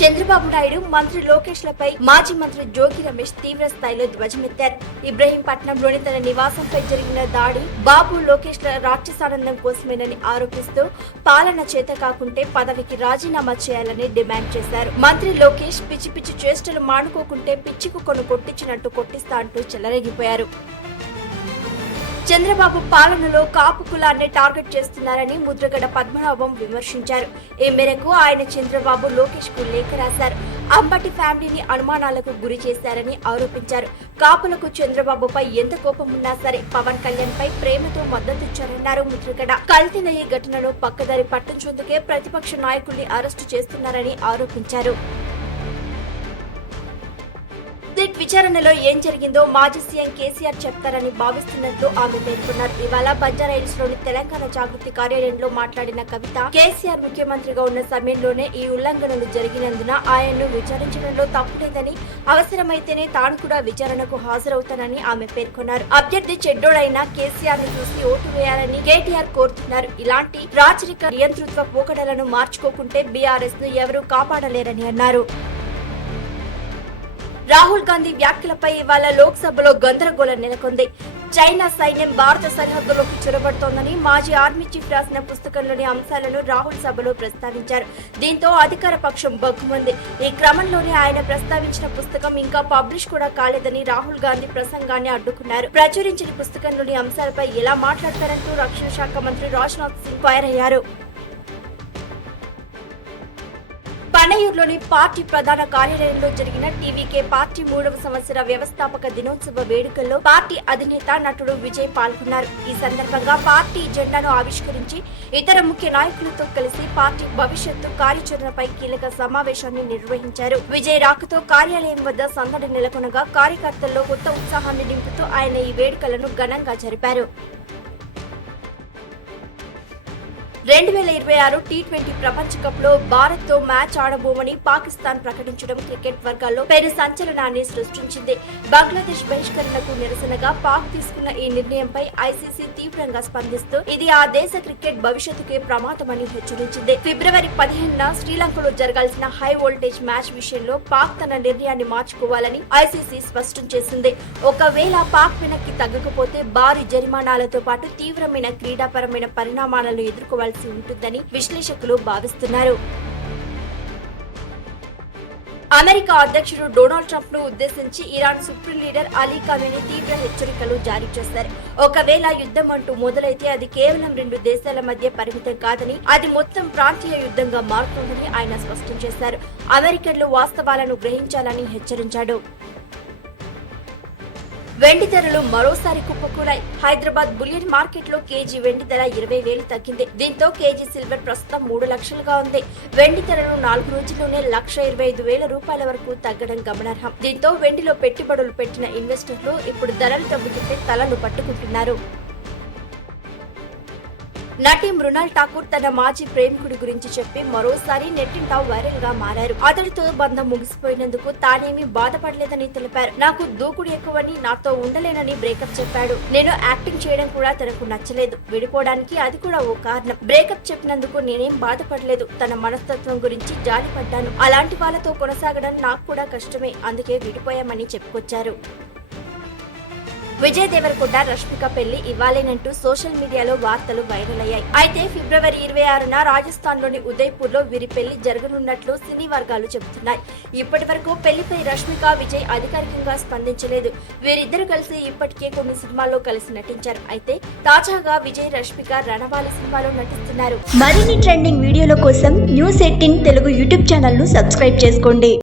చంద్రబాబు నాయుడు మంత్రి లోకేష్ లపై మాజీ మంత్రి జోగి రమేష్ తీవ్ర స్థాయిలో ధ్వజమెత్తారు. ఇబ్రహీంపట్నంలోని తన నివాసంపై జరిగిన దాడి బాబు లోకేష్ ల రాక్షసానందం కోసమేనని ఆరోపిస్తూ పాలన చేత కాకుంటే పదవికి రాజీనామా చేయాలని డిమాండ్ చేశారు. మంత్రి లోకేష్ పిచ్చి పిచ్చి చేష్టలు మానుకోకుంటే పిచ్చి కుక్కను కొట్టించినట్టు కొట్టిస్తా అంటూ చెలరేగిపోయారు. చంద్రబాబు పాలనలో కాపు కులాన్ని టార్గెట్ చేస్తున్నారని ముద్రగడ పద్మనాభం విమర్శించారు. ఈ మేరకు ఆయన చంద్రబాబు లోకేష్కు లేఖ రాశారు. అంబటి ఫ్యామిలీని అనుమానాలకు గురి చేశారని ఆరోపించారు. కాపులకు చంద్రబాబుపై ఎంత కోపం ఉన్నా సరే పవన్ కళ్యాణ్ పై ప్రేమతో మద్దతిచ్చారన్నారు ముద్రగడ. కల్తీన ఈ ఘటనను పక్కదారి పట్టించేందుకే ప్రతిపక్ష నాయకుల్ని అరెస్టు చేస్తున్నారని ఆరోపించారు. విచారణలో ఏం జరిగిందో మాజీ సీఎం కేసీఆర్ చెప్తారని భావిస్తున్నట్లు ఆమె పేర్కొన్నారు. ఇవాళ బంజారాహిల్స్లోని తెలంగాణ జాగృతి కార్యాలయంలో మాట్లాడిన కవిత కేసీఆర్ ముఖ్యమంత్రిగా ఉన్న సమయంలోనే ఈ ఉల్లంఘనలు జరిగినందున ఆయన్ను విచారించడంలో తప్పులేదని అవసరమైతేనే తాను కూడా విచారణకు హాజరవుతానని ఆమె పేర్కొన్నారు. అభ్యర్థి చెడ్డోడైన కేసీఆర్ని చూసి ఓటు వేయాలని కేటీఆర్ కోరుతున్నారు. ఇలాంటి రాచరిక నియంతృత్వ పోకడలను మార్చుకోకుంటే బీఆర్ఎస్ను ఎవరూ కాపాడలేరని అన్నారు. రాహుల్ గాంధీ వ్యాఖ్యలపై ఇవాళ లోక్సభలో గందరగోళం నెలకొంది. చైనా సైన్యం భారత సరిహద్దులోకి చొరబడుతోందని మాజీ ఆర్మీ చీఫ్ రాసిన పుస్తకంలోని అంశాలను రాహుల్ సభలో ప్రస్తావించారు. దీంతో అధికార పక్షం బగ్గుమంది. ఈ క్రమంలోనే ఆయన ప్రస్తావించిన పుస్తకం ఇంకా పబ్లిష్ కూడా కాలేదని రాహుల్ గాంధీ ప్రసంగాన్ని అడ్డుకున్నారు. ప్రచురించిన పుస్తకంలోని అంశాలపై ఎలా మాట్లాడతారంటూ రక్షణ శాఖ మంత్రి రాజ్నాథ్ సింగ్ ఫైర్ అయ్యారు. పనయూరులోని పార్టీ ప్రధాన కార్యాలయంలో జరిగిన టీవీకే పార్టీ మూడవ సంవత్సర వ్యవస్థాపక దినోత్సవ వేడుకల్లో పార్టీ అధినేత నటుడు విజయ్ పాల్గొన్నారు. ఈ సందర్భంగా పార్టీ జెండాను ఆవిష్కరించి ఇతర ముఖ్య నాయకులతో కలిసి పార్టీ భవిష్యత్తు కార్యాచరణపై కీలక సమావేశాన్ని నిర్వహించారు. విజయ్ రాకతో కార్యాలయం వద్ద సందడి నెలకొనగా కార్యకర్తల్లో కొత్త ఉత్సాహాన్ని నింపుతూ ఆయన ఈ వేడుకలను ఘనంగా జరిపారు. రెండు వేల ఇరవై ఆరు టీ ట్వంటీ ప్రపంచ కప్లో భారత్తో మ్యాచ్ ఆడబోమని పాకిస్తాన్ ప్రకటించడం క్రికెట్ వర్గాల్లో పెను సంచలనాన్ని సృష్టించింది. బంగ్లాదేశ్ బహిష్కరణకు నిరసనగా పాక్ తీసుకున్న ఈ నిర్ణయంపై ఐసీసీ తీవ్రంగా స్పందిస్తూ ఇది ఆ దేశ క్రికెట్ భవిష్యత్తుకే ప్రమాదమని హెచ్చరించింది. ఫిబ్రవరి పదిహేనున శ్రీలంకలో జరగాల్సిన హై వోల్టేజ్ మ్యాచ్ విషయంలో పాక్ తన నిర్ణయాన్ని మార్చుకోవాలని ఐసీసీ స్పష్టం చేసింది. ఒకవేళ పాక్ వెనక్కి తగ్గకపోతే భారీ జరిమానాలతో పాటు తీవ్రమైన క్రీడాపరమైన పరిణామాలను ఎదుర్కోవాల్సి ఉంటుందని విశ్లేషకులు భావిస్తున్నారు. అమెరికా అధ్యక్షుడు డొనాల్డ్ ట్రంప్ను ఉద్దేశించి Iran supreme leader Ali Khamenei తీవ్ర హెచ్చరికలు జారీ చేశారు. ఒకవేళ యుద్ధం అంటూ మొదలైతే అది కేవలం రెండు దేశాల మధ్య పరిమితం కాదని అది మొత్తం ప్రాంతీయ యుద్ధంగా మారుతుందని ఆయన స్పష్టం చేశారు. అమెరికన్లు వాస్తవాలను గ్రహించాలని హెచ్చరించాడు. వెండి ధరలు మరోసారి కుప్పకూలాయి. హైదరాబాద్ బులియన్ మార్కెట్లో కేజీ వెండి ధర ఇరవై వేలు తగ్గింది. దీంతో కేజీ సిల్వర్ ప్రస్తుతం మూడు లక్షలుగా ఉంది. వెండి ధరలు నాలుగు రోజుల్లోనే లక్ష ఇరవై ఐదు వేల రూపాయల వరకు తగ్గడం గమనార్హం. దీంతో వెండిలో పెట్టుబడులు పెట్టిన ఇన్వెస్టర్లు ఇప్పుడు ధరలు తగ్గుతుంటే తలలు పట్టుకుంటున్నారు. నటి మృణాల్ ఠాకూర్ తన మాజీ ప్రేమికుడి గురించి చెప్పి మరోసారి నెట్టింట వైరల్గా మారారు. అతడితో బంధం ముగిసిపోయినందుకు తానేమీ బాధపడలేదని తెలిపారు. నాకు దూకుడు ఎక్కువని నాతో ఉండలేనని బ్రేకప్ చెప్పాడు. నేను యాక్టింగ్ చేయడం కూడా తనకు నచ్చలేదు. విడిపోవడానికి అది కూడా ఓ కారణం. బ్రేకప్ చెప్పినందుకు నేనేం బాధపడలేదు. తన మనస్తత్వం గురించి జాలిపడ్డాను. అలాంటి వాళ్ళతో కొనసాగడం నాకు కూడా కష్టమే. అందుకే విడిపోయామని చెప్పుకొచ్చారు. విజయ్ దేవరకొండ రష్మిక పెళ్ళి ఇవ్వాలేనంటూ సోషల్ మీడియాలో వార్తలు వైరల్ అయ్యాయి. అయితే ఫిబ్రవరి ఇరవై ఆరున రాజస్థాన్లోని ఉదయ్పూర్లో వీరి పెళ్ళి జరగనున్నట్లు సినీ వర్గాలు చెబుతున్నాయి. ఇప్పటి వరకు పెళ్ళిపై రష్మిక విజయ్ అధికారికంగా స్పందించలేదు. వీరిద్దరు కలిసి ఇప్పటికే కొన్ని సినిమాల్లో కలిసి నటించారు. అయితే తాజాగా విజయ్ రష్మిక రణవాలి సినిమాలో నటిస్తున్నారు. మరిన్ని ట్రెండింగ్ వీడియోల కోసం న్యూస్ ఎయిటీన్ తెలుగు యూట్యూబ్ ఛానల్ను సబ్స్క్రైబ్ చేసుకోండి.